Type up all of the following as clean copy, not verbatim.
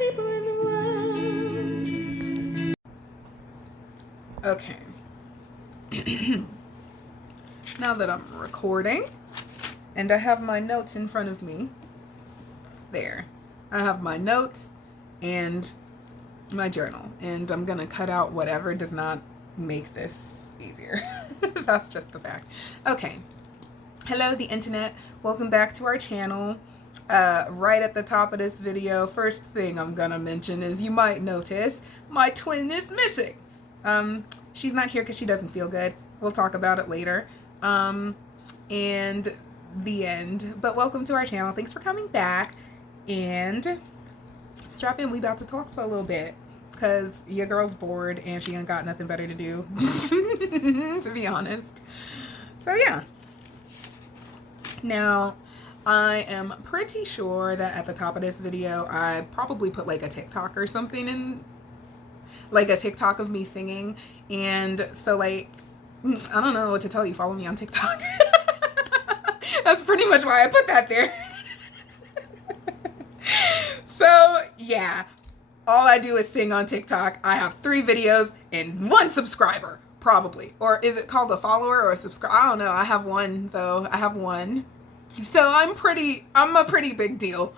people in the world. Okay. Now that I'm recording and I have my notes in front of me, there. I have my notes and my journal, and I'm gonna cut out whatever does not make this easier. That's just the fact. Okay. Hello, the internet. Welcome back to our channel. Right at the top of this video, first thing I'm gonna mention is you might notice my twin is missing. She's not here because she doesn't feel good. We'll talk about it later. And the end. But welcome to our channel. Thanks for coming back. And strap in. We about to talk for a little bit because your girl's bored and she ain't got nothing better to do, to be honest. So yeah. Now, I am pretty sure that at the top of this video, I probably put like a TikTok or something in, like a TikTok of me singing. And so like, I don't know what to tell you. Follow me on TikTok. That's pretty much why I put that there. So yeah, all I do is sing on TikTok. I have 3 videos and 1 subscriber, probably. Or is it called a follower or a subscriber? I don't know. I have 1 though. I have 1. So I'm a pretty big deal.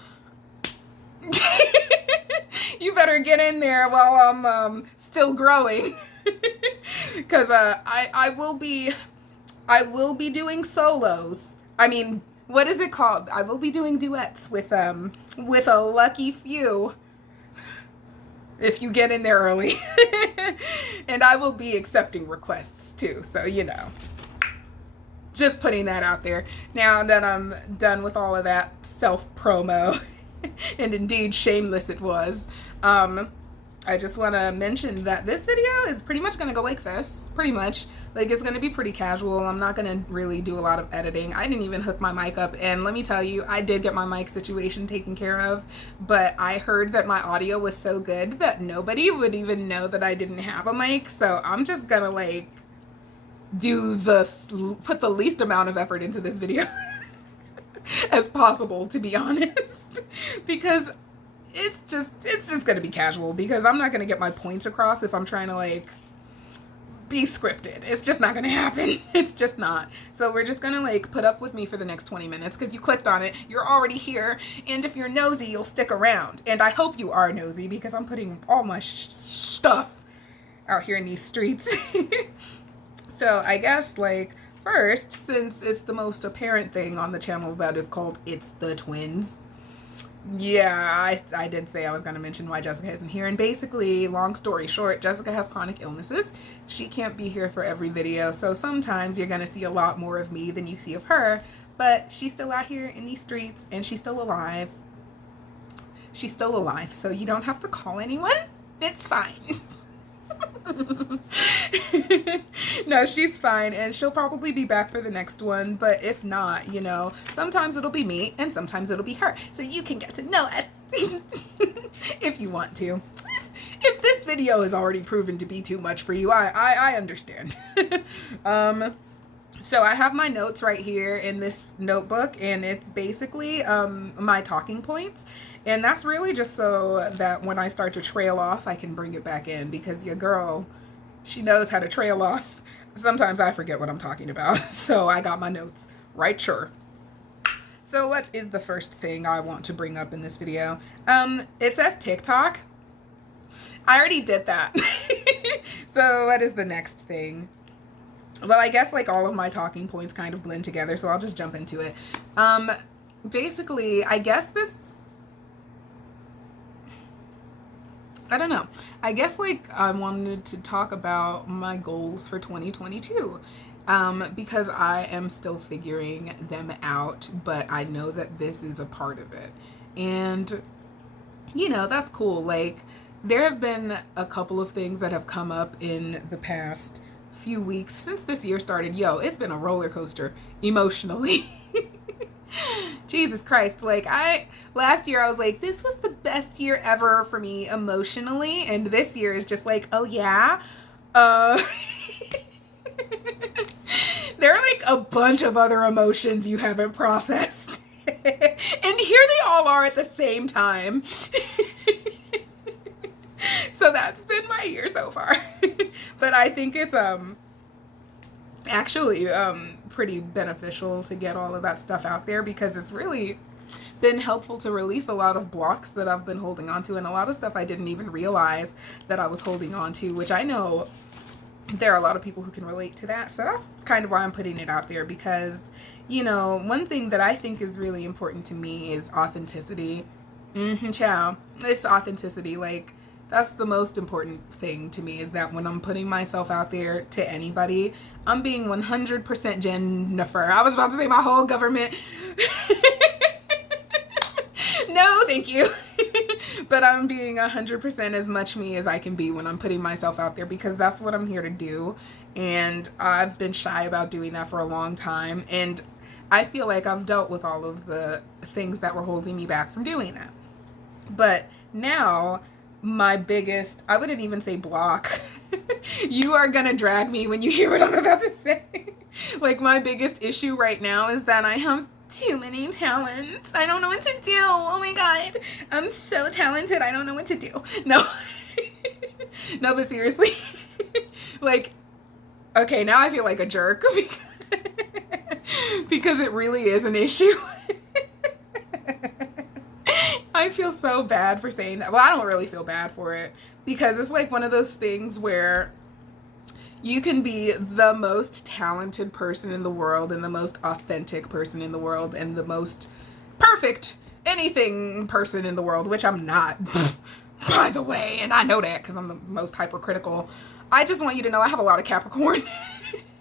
You better get in there while I'm still growing. Cause I will be doing solos. I mean, what is it called? I will be doing duets with a lucky few if you get in there early. And I will be accepting requests too, so you know. Just putting that out there. Now that I'm done with all of that self-promo, and indeed shameless it was, I just want to mention that this video is pretty much going to go like this. Pretty much. Like, it's going to be pretty casual. I'm not going to really do a lot of editing. I didn't even hook my mic up, and let me tell you, I did get my mic situation taken care of, but I heard that my audio was so good that nobody would even know that I didn't have a mic, so I'm just going to like put the least amount of effort into this video as possible, to be honest, because it's just gonna be casual, because I'm not gonna get my points across if I'm trying to like be scripted. It's just not gonna happen. It's just not. So we're just gonna like put up with me for the next 20 minutes because you clicked on it, you're already here, and if you're nosy, you'll stick around. And I hope you are nosy because I'm putting all my stuff out here in these streets. So I guess like first, since it's the most apparent thing on the channel that is called It's the Twins. Yeah, I did say I was going to mention why Jessica isn't here. And basically, long story short, Jessica has chronic illnesses. She can't be here for every video. So sometimes you're going to see a lot more of me than you see of her. But she's still out here in these streets and she's still alive. She's still alive. So you don't have to call anyone. It's fine. No, she's fine, and she'll probably be back for the next one, but if not, you know, sometimes it'll be me and sometimes it'll be her, so you can get to know us if you want to. If this video is already proven to be too much for you, I understand. So I have my notes right here in this notebook, and it's basically my talking points. And that's really just so that when I start to trail off, I can bring it back in, because your girl, she knows how to trail off. Sometimes I forget what I'm talking about. So I got my notes right sure. So what is the first thing I want to bring up in this video? It says TikTok. I already did that. So what is the next thing? Well, I guess like all of my talking points kind of blend together, so I'll just jump into it. Basically, I guess I don't know. I guess like I wanted to talk about my goals for 2022 because I am still figuring them out, but I know that this is a part of it. And, you know, that's cool. Like, there have been a couple of things that have come up in the past few weeks since this year started. Yo, it's been a roller coaster emotionally. Jesus Christ. Like, last year I was like, this was the best year ever for me emotionally, and this year is just like, oh yeah, there are like a bunch of other emotions you haven't processed. And here they all are at the same time. So that's been my year so far. But I think it's actually pretty beneficial to get all of that stuff out there, because it's really been helpful to release a lot of blocks that I've been holding on to, and a lot of stuff I didn't even realize that I was holding on to, which I know there are a lot of people who can relate to that. So that's kind of why I'm putting it out there, because, you know, one thing that I think is really important to me is authenticity. Ciao. It's authenticity. Like, that's the most important thing to me, is that when I'm putting myself out there to anybody, I'm being 100% Jennifer. I was about to say my whole government. No, thank you. But I'm being 100% as much me as I can be when I'm putting myself out there, because that's what I'm here to do. And I've been shy about doing that for a long time. And I feel like I've dealt with all of the things that were holding me back from doing that. But now, my biggest, I wouldn't even say block. You are gonna drag me when you hear what I'm about to say. Like, my biggest issue right now is that I have too many talents. I don't know what to do. Oh my god, I'm so talented, I don't know what to do. No. No, but seriously. Like, okay, now I feel like a jerk because it really is an issue. I feel so bad for saying that. Well, I don't really feel bad for it, because it's like one of those things where you can be the most talented person in the world and the most authentic person in the world and the most perfect anything person in the world, which I'm not, by the way, and I know that because I'm the most hypercritical. I just want you to know I have a lot of Capricorn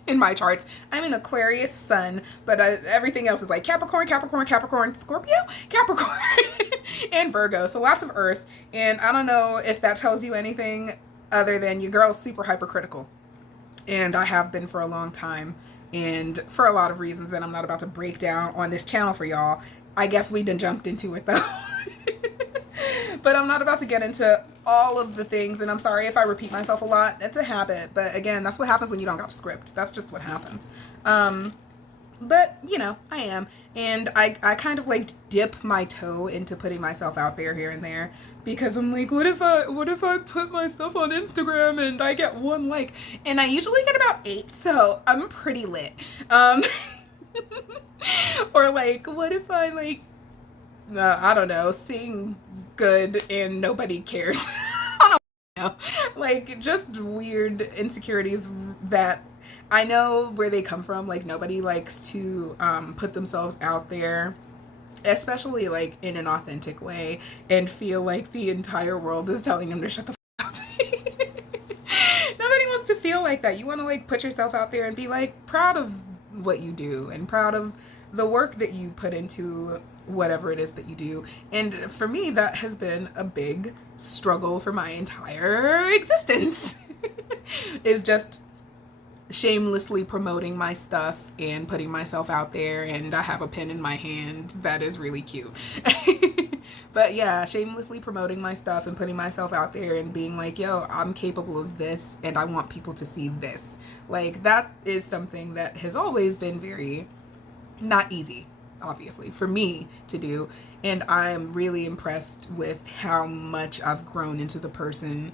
in my charts. I'm an Aquarius sun, but everything else is like Capricorn, Capricorn, Capricorn, Scorpio, Capricorn, and Virgo. So lots of earth. And I don't know if that tells you anything other than your girl's super hypercritical. And I have been for a long time, and for a lot of reasons that I'm not about to break down on this channel for y'all. I guess we done jumped into it though. But I'm not about to get into all of the things, and I'm sorry if I repeat myself a lot. It's a habit, but again, that's what happens when you don't got a script. That's just what happens. But, you know, I am. And I kind of like dip my toe into putting myself out there here and there, because I'm like, what if I put my stuff on Instagram and I get 1 like? And I usually get about 8, so I'm pretty lit. Or like, what if I like, I don't know, sing good and nobody cares? I don't know. Like, just weird insecurities that I know where they come from. Like, nobody likes to put themselves out there, especially like in an authentic way, and feel like the entire world is telling them to shut the f up. Nobody wants to feel like that. You want to like put yourself out there and be like proud of what you do and proud of the work that you put into whatever it is that you do. And for me, that has been a big struggle for my entire existence. Is just shamelessly promoting my stuff and putting myself out there, and I have a pen in my hand that is really cute. But yeah, shamelessly promoting my stuff and putting myself out there and being like, yo, I'm capable of this and I want people to see this. Like, that is something that has always been very not easy, obviously, for me to do. And I'm really impressed with how much I've grown into the person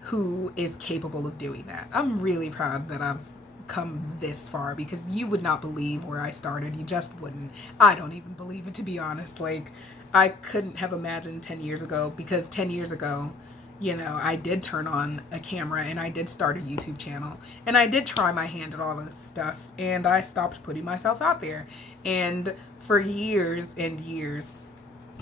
who is capable of doing that. I'm really proud that I've come this far, because you would not believe where I started. You just wouldn't. I don't even believe it, to be honest. Like, I couldn't have imagined 10 years ago, because 10 years ago, you know, I did turn on a camera and I did start a YouTube channel and I did try my hand at all this stuff, and I stopped putting myself out there. And for years and years,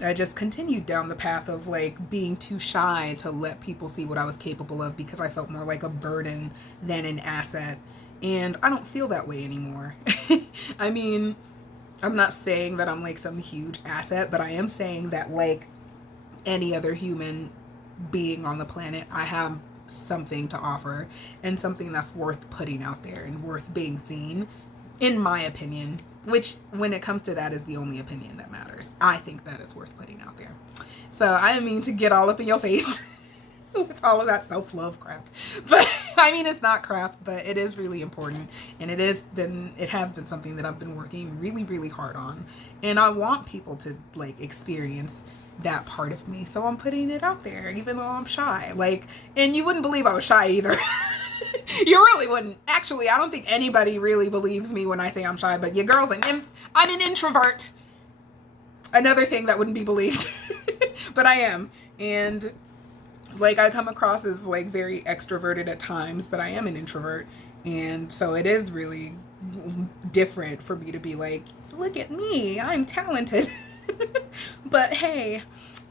I just continued down the path of like being too shy to let people see what I was capable of, because I felt more like a burden than an asset. And I don't feel that way anymore. I mean, I'm not saying that I'm like some huge asset, but I am saying that like any other human being on the planet, I have something to offer, and something that's worth putting out there and worth being seen, in my opinion, which when it comes to that is the only opinion that matters. I think that is worth putting out there. So I didn't mean to get all up in your face with all of that self-love crap, but I mean, it's not crap, but it is really important, and it has been something that I've been working really, really hard on, and I want people to like experience that part of me. So I'm putting it out there, even though I'm shy. Like, and you wouldn't believe I was shy either. You really wouldn't. Actually, I don't think anybody really believes me when I say I'm shy, but your girl's I'm an introvert. Another thing that wouldn't be believed. But I am. And like, I come across as like very extroverted at times, but I am an introvert. And so it is really different for me to be like, look at me, I'm talented. But hey,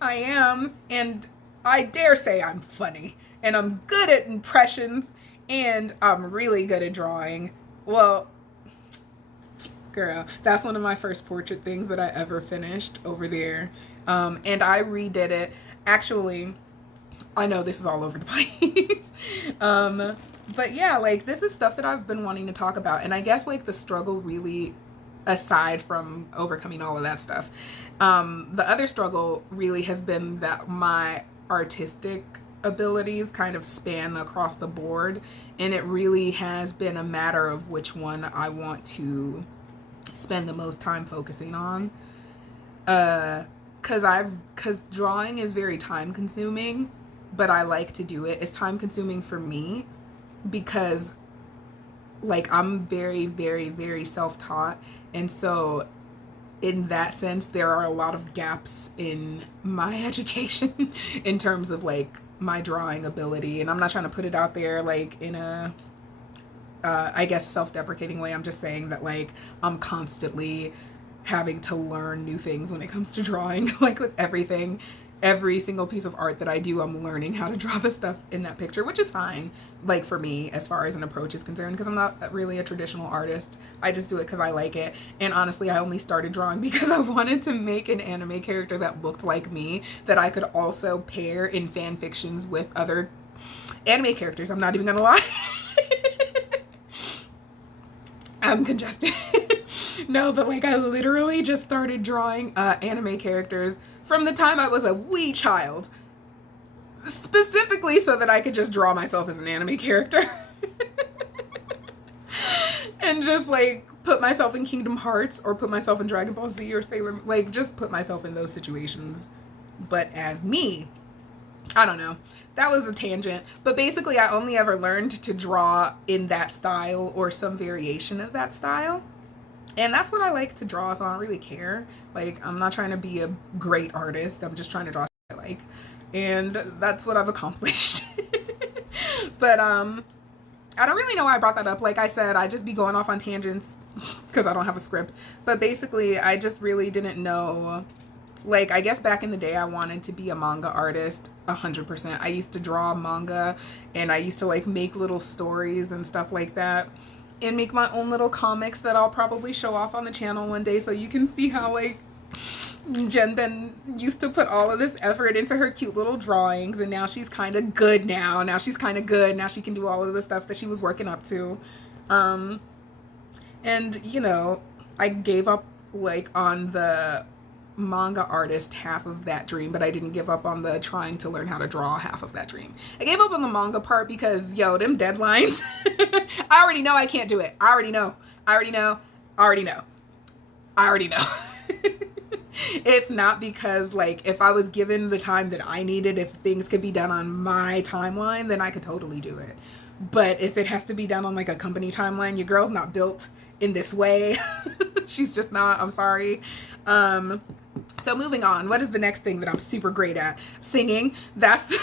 I am, and I dare say I'm funny, and I'm good at impressions, and I'm really good at drawing. Well, girl, that's one of my first portrait things that I ever finished over there. And I redid it. Actually, I know this is all over the place. But yeah, like, this is stuff that I've been wanting to talk about. And I guess like the struggle really, aside from overcoming all of that stuff, the other struggle really has been that my artistic abilities kind of span across the board. And it really has been a matter of which one I want to spend the most time focusing on. Cause drawing is very time consuming, but I like to do it. It's time consuming for me because like I'm very, very, very self-taught. And so in that sense, there are a lot of gaps in my education in terms of like my drawing ability. And I'm not trying to put it out there like in a, I guess, self-deprecating way. I'm just saying that like I'm constantly having to learn new things when it comes to drawing. Like with everything, every single piece of art that I do, I'm learning how to draw the stuff in that picture, which is fine, like for me, as far as an approach is concerned, because I'm not really a traditional artist. I just do it because I like it. And honestly, I only started drawing because I wanted to make an anime character that looked like me, that I could also pair in fan fictions with other anime characters. I'm not even gonna lie. I'm congested. No, but like I literally just started drawing anime characters from the time I was a wee child, specifically so that I could just draw myself as an anime character. And just like put myself in Kingdom Hearts or put myself in Dragon Ball Z or Sailor, like just put myself in those situations, but as me. I don't know. That was a tangent. But basically, I only ever learned to draw in that style or some variation of that style. And that's what I like to draw, so I don't really care. Like, I'm not trying to be a great artist. I'm just trying to draw what I like. And that's what I've accomplished. But I don't really know why I brought that up. Like I said, I just be going off on tangents because I don't have a script. But basically, I just really didn't know. Like, I guess back in the day, I wanted to be a manga artist 100%. I used to draw manga, and I used to like make little stories and stuff like that, and make my own little comics that I'll probably show off on the channel one day, so you can see how like Jenben used to put all of this effort into her cute little drawings, and now she's kind of good now. Now she's kind of good. Now she can do all of the stuff that she was working up to. And you know, I gave up like on the manga artist half of that dream, but I didn't give up on the trying to learn how to draw half of that dream. I gave up on the manga part because, yo, them deadlines, I already know I can't do it. I already know. It's not because, like, if I was given the time that I needed, if things could be done on my timeline, then I could totally do it. But if it has to be done on like a company timeline, your girl's not built in this way. She's just not. I'm sorry. So moving on, what is the next thing that I'm super great at? Singing. That's,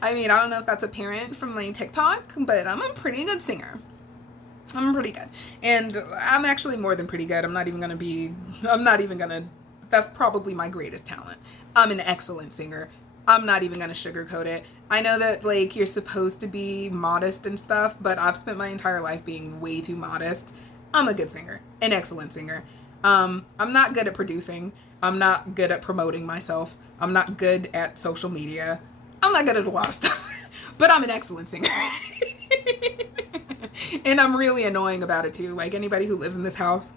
I mean, I don't know if that's apparent from my TikTok, but I'm a pretty good singer. I'm pretty good. And I'm actually more than pretty good. That's probably my greatest talent. I'm an excellent singer. I'm not even gonna sugarcoat it. I know that like you're supposed to be modest and stuff, but I've spent my entire life being way too modest. I'm a good singer, an excellent singer. I'm not good at producing. I'm not good at promoting myself. I'm not good at social media. I'm not good at a lot of stuff, but I'm an excellent singer. And I'm really annoying about it too. Like anybody who lives in this house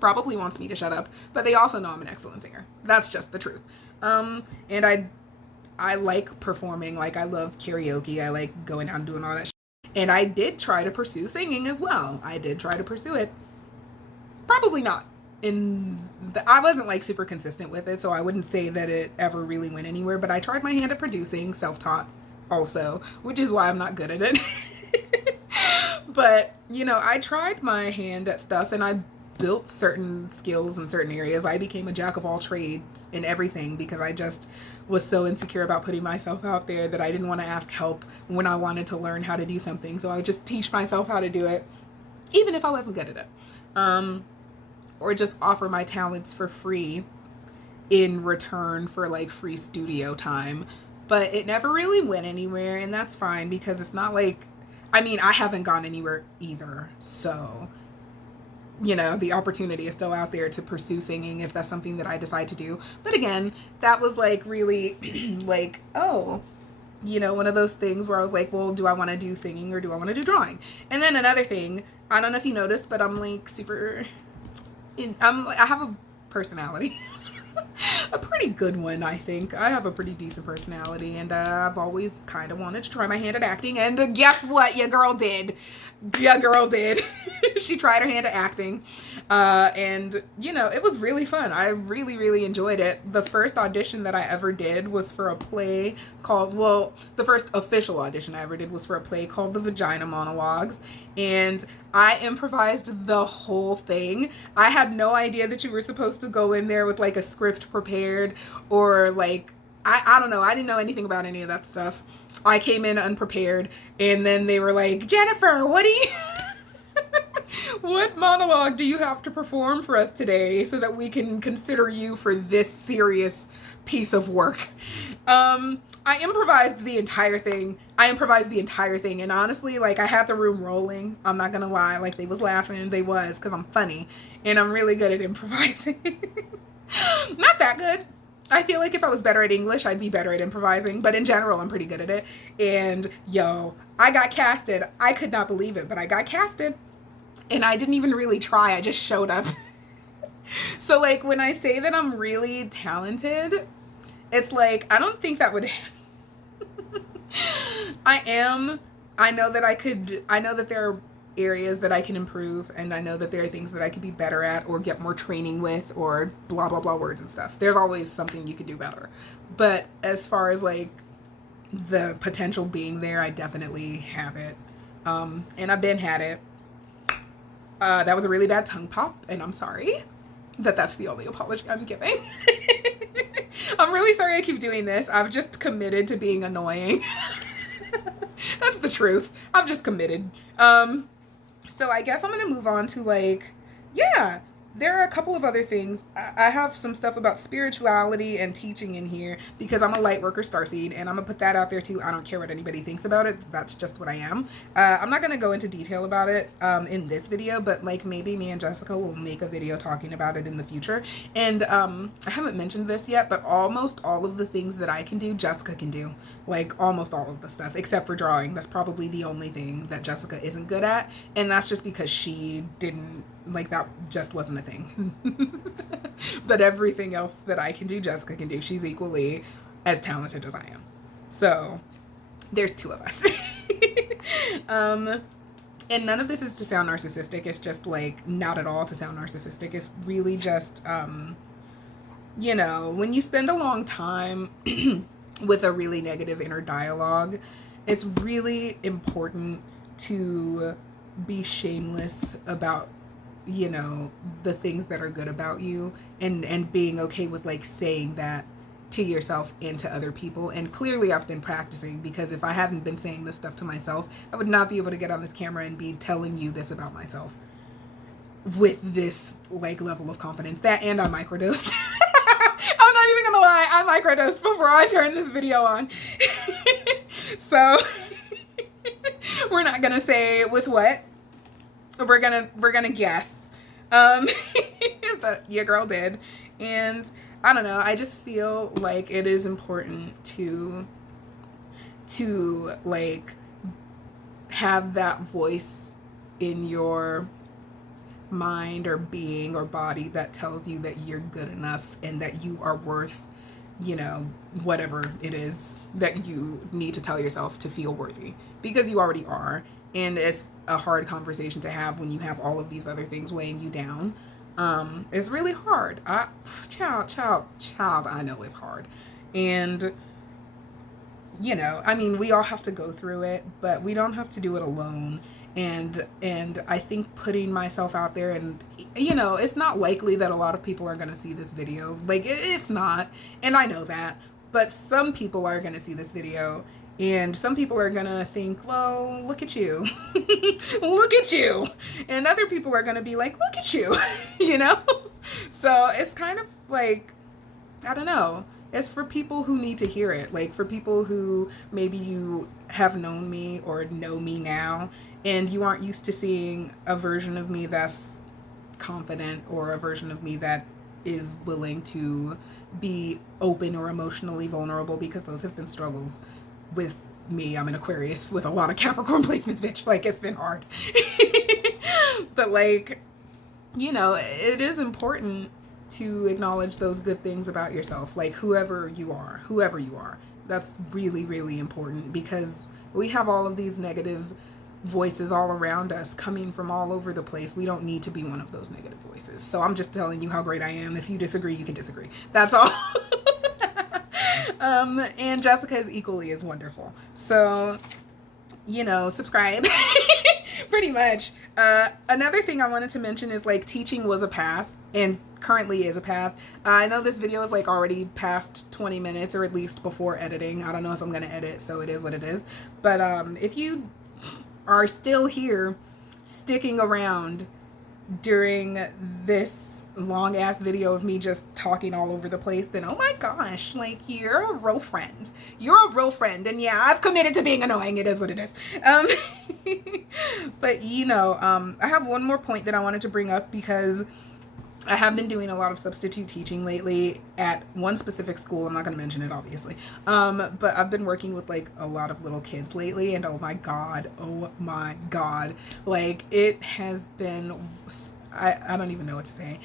probably wants me to shut up, but they also know I'm an excellent singer. That's just the truth. And I like performing. Like I love karaoke. I like going out and doing all that shit. And I did try to pursue singing as well. I did try to pursue it. Probably not. I wasn't like super consistent with it, so I wouldn't say that it ever really went anywhere, but I tried my hand at producing, self-taught also, which is why I'm not good at it. But, you know, I tried my hand at stuff and I built certain skills in certain areas. I became a jack of all trades in everything because I just was so insecure about putting myself out there that I didn't want to ask help when I wanted to learn how to do something. So I just teach myself how to do it, even if I wasn't good at it. Or just offer my talents for free in return for like free studio time. But it never really went anywhere, and that's fine because it's not like, I mean, I haven't gone anywhere either. So, you know, the opportunity is still out there to pursue singing if that's something that I decide to do. But again, that was like really like, oh, you know, one of those things where I was like, well, do I want to do singing or do I want to do drawing? And then another thing, I don't know if you noticed, but I'm like super, I have a personality. A pretty good one, I think. I have a pretty decent personality, and I've always kind of wanted to try my hand at acting, and guess what? Your girl did. Your girl did. She tried her hand at acting, and, you know, it was really fun. I really, really enjoyed it. The first audition that I ever did was for a play called, well, the first official audition I ever did was for a play called The Vagina Monologues, and I improvised the whole thing. I had no idea that you were supposed to go in there with like a script prepared or like, I don't know. I didn't know anything about any of that stuff. I came in unprepared, and then they were like, Jennifer, what do you, what monologue do you have to perform for us today so that we can consider you for this serious piece of work? I improvised the entire thing. And honestly, like, I had the room rolling. I'm not gonna lie. Like, they was laughing. They was, because I'm funny. And I'm really good at improvising. Not that good. I feel like if I was better at English, I'd be better at improvising. But in general, I'm pretty good at it. And, yo, I got casted. I could not believe it, but I got casted. And I didn't even really try. I just showed up. So, like, when I say that I'm really talented, it's like, I don't think that would... I am. I know that I know that there are areas that I can improve, and I know that there are things that I could be better at or get more training with or blah, blah, blah words and stuff. There's always something you could do better. But as far as, like, the potential being there, I definitely have it. And I've been had it. That was a really bad tongue pop, and I'm sorry that that's the only apology I'm giving. I'm really sorry I keep doing this. I've just committed to being annoying. That's the truth. I'm just committed. So I guess I'm gonna move on to, like, yeah, there are a couple of other things. I have some stuff about spirituality and teaching in here because I'm a light worker starseed, and I'm gonna put that out there too. I don't care what anybody thinks about it. That's just what I am. I'm not gonna go into detail about it in this video, but like maybe me and Jessica will make a video talking about it in the future. And I haven't mentioned this yet, but almost all of the things that I can do, Jessica can do. Like almost all of the stuff, except for drawing. That's probably the only thing that Jessica isn't good at, and that's just because she didn't, like, that just wasn't a thing. But everything else that I can do, Jessica can do. She's equally as talented as I am. So there's two of us. And none of this is to sound narcissistic. It's just, like, not at all to sound narcissistic. It's really just, you know, when you spend a long time with a really negative inner dialogue, it's really important to be shameless about, you know, the things that are good about you, and being okay with, like, saying that to yourself and to other people. And clearly I've been practicing, because if I hadn't been saying this stuff to myself, I would not be able to get on this camera and be telling you this about myself with this, like, level of confidence. That, and I microdosed. I'm not even gonna lie, I microdosed before I turned this video on. So we're not gonna say with what. We're gonna guess. But your girl did. And I don't know, I just feel like it is important to like have that voice in your mind or being or body that tells you that you're good enough and that you are worth, you know, whatever it is that you need to tell yourself to feel worthy, because you already are. And it's a hard conversation to have when you have all of these other things weighing you down. It's really hard. Child, I know it's hard. And, you know, I mean, we all have to go through it, but we don't have to do it alone. And I think putting myself out there, and, you know, it's not likely that a lot of people are going to see this video. Like, it's not. And I know that. But some people are going to see this video. And some people are going to think, well, look at you. Look at you. And other people are going to be like, look at you. You know? So it's kind of like, I don't know. It's for people who need to hear it. Like, for people who maybe you have known me or know me now, and you aren't used to seeing a version of me that's confident, or a version of me that is willing to be open or emotionally vulnerable, because those have been struggles with me. I'm an Aquarius with a lot of Capricorn placements, bitch. Like, it's been hard. But, like, you know, it is important to acknowledge those good things about yourself. Like, whoever you are. That's really, really important, because we have all of these negative voices all around us coming from all over the place. We don't need to be one of those negative voices. So I'm just telling you how great I am. If you disagree, you can disagree. That's all. And Jessica is equally as wonderful. So, you know, subscribe. Pretty much. Another thing I wanted to mention is, like, teaching was a path, and currently is a path. I know this video is like already past 20 minutes, or at least before editing. I don't know if I'm gonna edit, so it is what it is. But if you are still here, sticking around during this long ass video of me just talking all over the place, then oh my gosh, like, you're a real friend. And yeah, I've committed to being annoying. It is what it is. But, you know, I have one more point that I wanted to bring up, because I have been doing a lot of substitute teaching lately at one specific school. I'm not going to mention it, obviously. But I've been working with, like, a lot of little kids lately, and oh my God, like, it has been, I don't even know what to say.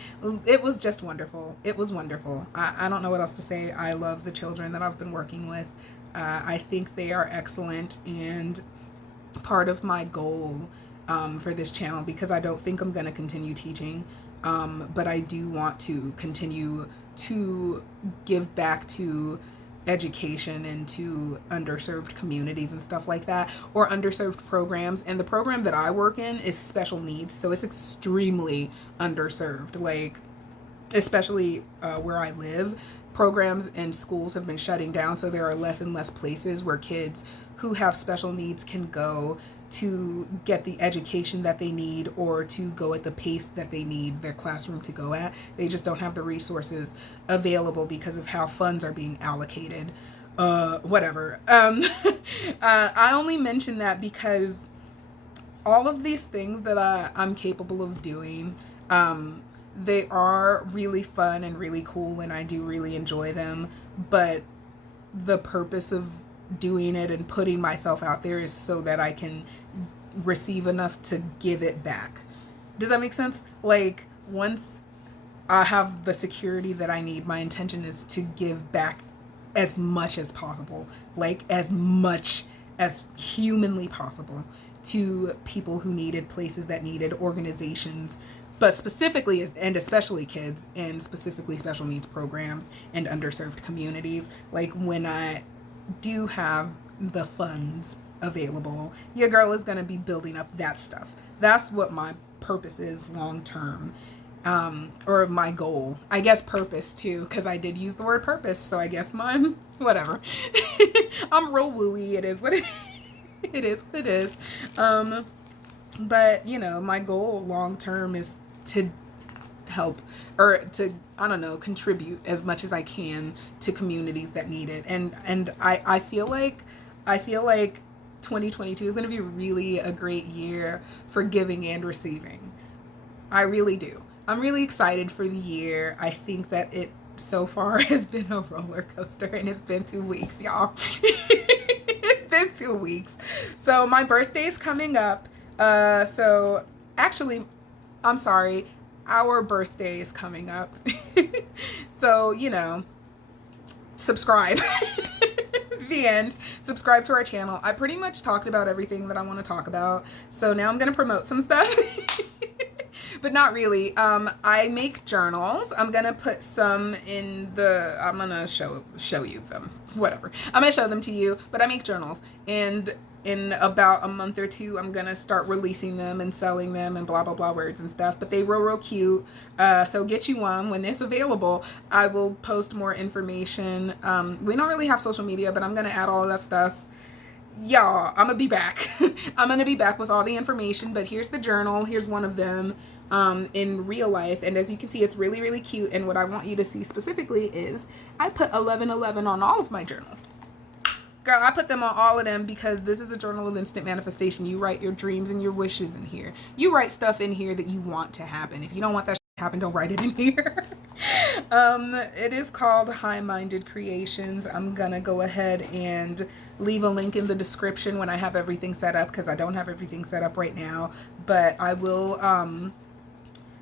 It was just wonderful. It was wonderful. I don't know what else to say. I love the children that I've been working with. I think they are excellent, and part of my goal for this channel, because I don't think I'm going to continue teaching, but I do want to continue to give back to education and to underserved communities and stuff like that, or underserved programs. And the program that I work in is special needs, so it's extremely underserved. Like, especially where I live, programs and schools have been shutting down, so there are less and less places where kids who have special needs can go to get the education that they need, or to go at the pace that they need their classroom to go at. They just don't have the resources available because of how funds are being allocated. Whatever. I only mention that because all of these things that I'm capable of doing, they are really fun and really cool, and I do really enjoy them, but the purpose of doing it and putting myself out there is so that I can receive enough to give it back. Does that make sense? Like, once I have the security that I need, my intention is to give back as much as possible, like as much as humanly possible, to people who needed, places that needed, organizations, but specifically and especially kids, and specifically special needs programs and underserved communities. Like, when I do have the funds available, your girl is going to be building up that stuff. That's what my purpose is long term, or my goal. I guess purpose too, because I did use the word purpose, so I guess mine, whatever. I'm real wooey. It is what it is what it is. But, you know, my goal long term is to help, or to, I don't know, contribute as much as I can to communities that need it. And I feel like 2022 is going to be really a great year for giving and receiving. I really do. I'm really excited for the year. I think that it so far has been a roller coaster, and it's been 2 weeks, y'all. It's been 2 weeks. So my birthday's coming up. So actually, I'm sorry, our birthday is coming up. So, you know, subscribe. The end. Subscribe to our channel. I pretty much talked about everything that I want to talk about, so now I'm going to promote some stuff. but not really. I make journals. I'm gonna put some in the, I'm gonna show you them, whatever. I'm gonna show them to you, but I make journals, and in about a month or two, I'm gonna start releasing them and selling them and blah, blah, blah words and stuff, but they real cute. So get you one when it's available. I will post more information. We don't really have social media, but I'm gonna add all of that stuff. Y'all, I'm gonna be back. I'm gonna be back with all the information, but here's the journal. Here's one of them in real life, and as you can see, it's really cute. And what I want you to see specifically is I put 1111 on all of my journals. Girl, I put them on all of them because this is a journal of instant manifestation. You write your dreams and your wishes in here. You write stuff in here that you want to happen. If you don't want that to happen, don't write it in here. It is called High Minded Creations. I'm gonna go ahead and leave a link in the description when I have everything set up, because I don't have everything set up right now, but I will,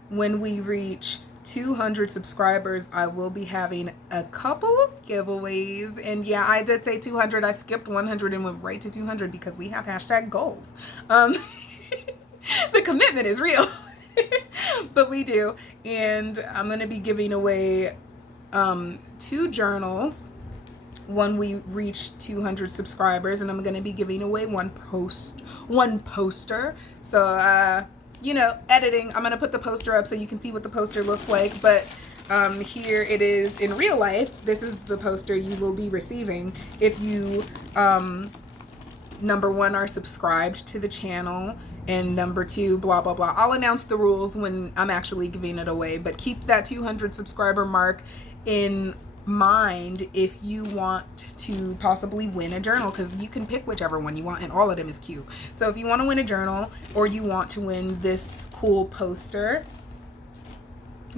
when we reach 200 subscribers, I will be having a couple of giveaways. And yeah, I did say 200. I skipped 100 and went right to 200 because we have hashtag goals. The commitment is real. But we do. And I'm going to be giving away 2 journals when we reach 200 subscribers, and I'm going to be giving away one poster. So you know, editing, I'm gonna put the poster up so you can see what the poster looks like, but here it is in real life. This is the poster you will be receiving if you number 1 are subscribed to the channel, and number 2 blah blah blah. I'll announce the rules when I'm actually giving it away, but keep that 200 subscriber mark in mind if you want to possibly win a journal, because you can pick whichever one you want and all of them is cute. So if you want to win a journal or you want to win this cool poster,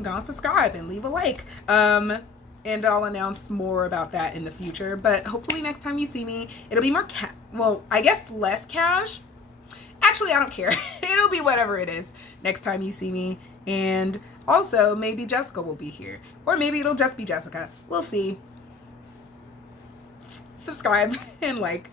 go subscribe and leave a like, and I'll announce more about that in the future. But hopefully next time you see me, it'll be more well, I guess less cash. Actually, I don't care. It'll be whatever it is next time you see me. And also, maybe Jessica will be here. Or maybe it'll just be Jessica. We'll see. Subscribe and like.